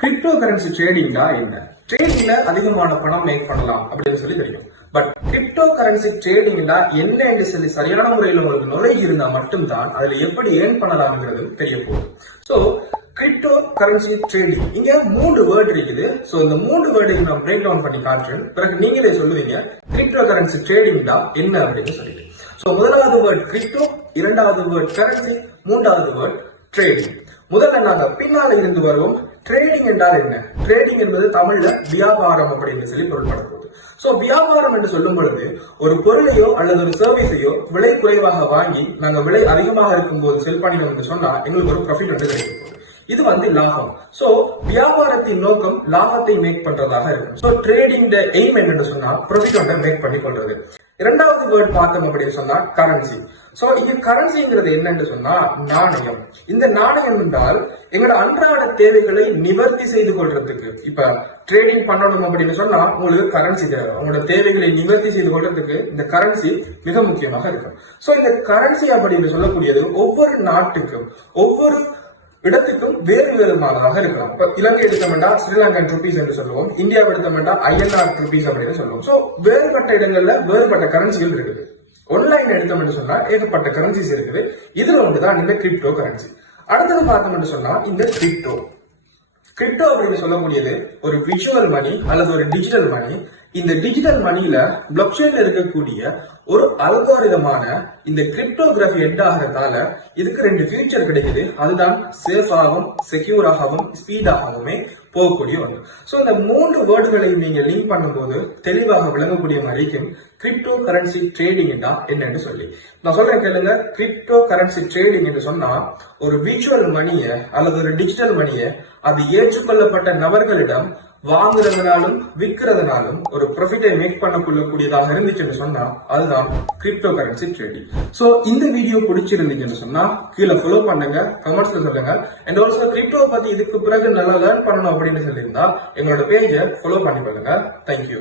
Crypto currency ட்ரேடிங்கா என்ன? ட்ரேடிங்ல அதிகமான பணம் மேக் பண்ணலாம் அப்படின்னு சொல்லி தெரியும். பட் கிரிப்டோ கரன்சி ட்ரேடிங்ல என்ன என்று சொல்லி சரியான முறையில் உங்களுக்கு நுழைவு இருந்தா மட்டும்தான் அதுல எப்படி ஏர்ன் பண்ணலாம்ங்கிறது தெரிய போகுது. சோ கிரிப்டோ கரன்சி ட்ரேடிங் இங்க 3 வேர்ட் இருக்குது. சோ இந்த 3 வேர்டுக்கு நான் பிரேக் டவுன் பண்ணி காட்டுறேன். பிறகு நீங்களே சொல்லுவீங்க கிரிப்டோ கரன்சி ட்ரேடிங் தான் என்ன அப்படின்னு சொல்லிட்டு. சோ முதலாவது வேர்ட் கிரிப்டோ, இரண்டாவது வேர்ட் கரன்சி, மூன்றாவது வேர்ட் ட்ரேடிங். முதல்ல நாங்க பின்னால இருந்து வருவோம். ட்ரேடிங் என்றால் என்ன? ட்ரேடிங் என்பது தமிழ்ல வியாபாரம் அப்படின்னு சொல்லி பொருள்படுகிறது. சோ வியாபாரம் என்று சொல்லும் பொழுது ஒரு பொருளையோ அல்லது ஒரு சர்வீஸையோ விலை குறைவாக வாங்கி நாங்க விலை அதிகமாக இருக்கும் போது செல் பண்ணினோம் என்று சொன்னா எங்களுக்கு ஒரு ப்ராஃபிட் வந்து கிடைக்கும். இது வந்து லாபம். சோ வியாபாரத்தின் நோக்கம் லாபத்தை மேக் பண்றதாக இருக்கும். சோ ட்ரேடிங் எய்ம் என்னன்னு சொன்னா ப்ராஃபிட் வந்து மேக் பண்ணி கொள்றது. இரண்டாவது வேர்ட் பார்த்தோம் அப்படின்னு சொன்னா கரன்சி. சோ இங்க கரன்சிங்கிறது என்னன்னு சொன்னா நாணயம். இந்த நாணயம் என்றால் எங்களோட அன்றாட தேவைகளை நிவர்த்தி செய்து கொள்றதுக்கு, இப்ப ட்ரேடிங் பண்ணணும் அப்படின்னு சொன்னா உங்களுக்கு கரன்சி தேவை. உங்களோட தேவைகளை நிவர்த்தி செய்து கொள்றதுக்கு இந்த கரன்சி மிக முக்கியமாக இருக்கும். சோ இந்த கரன்சி அப்படின்னு சொல்லக்கூடியது ஒவ்வொரு நாட்டுக்கும் ஒவ்வொரு இடத்துக்கும் வேறு வேறுமானதாக இருக்கலாம். இப்ப இலங்கை எடுத்தோம்னா ஸ்ரீலங்கன் ருபீஸ் என்று சொல்லுவோம், இந்தியாவை எடுத்தோம்னா INR ருபீஸ் அப்படின்னு சொல்லுவோம். சோ வேறுபட்ட இடங்கள்ல வேறுபட்ட கரன்சிகள் இருக்குது. ஆன்லைன் எடுத்தோம்னு சொன்னா ஏகப்பட்ட கரன்சிஸ் இருக்குது. இதுல ஒன்றுதான் இந்த கிரிப்டோ கரன்சி. அடுத்தது பார்த்தோம்னு சொன்னா இந்த கிரிப்டோ அப்படின்னு சொல்லக்கூடியது ஒரு விர்ச்சுவல் மணி அல்லது ஒரு டிஜிட்டல் மணி. இந்த டிஜிட்டல் மணியில பிளாக் செயின்ல இருக்கக்கூடிய ஒரு அல்காரிதமான இந்த கிரிப்டோகிராஃபி ஹெட் ஆகிறதால இதுக்கு 2 ஃபியூச்சர் கிடைக்குது. அதுதான் சேஃபாகவும் செக்யூராகவும் ஸ்பீடாகவுமே போகக்கூடிய ஒன்று. சோ இந்த 3 வேர்டுகளையும் நீங்க லிங்க் பண்ணும்போது தெளிவாக விளங்கக்கூடிய மாதிரி கிரிப்டோ கரன்சி ட்ரேடிங் என்னன்னு சொல்லி நான் சொல்றேன் கேளுங்க. கிரிப்டோ கரன்சி ட்ரேடிங் என்று சொன்னா ஒரு விர்ச்சுவல் மணியை அல்லது ஒரு டிஜிட்டல் மணியை அது ஏற்றுக்கொள்ளப்பட்ட நபர்களிடம் வாங்குறதுனாலும் விற்கிறதுனாலும் ஒரு ப்ராஃபிட்டை மேக் பண்ணக்கூடியதாக இருந்துச்சுன்னு சொன்னா அதுதான் கிரிப்டோ கரன்சி ட்ரேடிங். சோ இந்த வீடியோ பிடிச்சிருந்துச்சுன்னு சொன்னா கீழே ஃபாலோ பண்ணுங்க, கமெண்ட்ஸ்ல சொல்லுங்க. அண்ட் ஆல்சோ கிரிப்டோ பத்தி இதுக்கு பிறகு நல்லா லேர்ன் பண்ணணும் அப்படின்னு சொல்லியிருந்தா எங்களோட பேஜை ஃபாலோ பண்ணி பண்ணுங்க. தேங்க்யூ.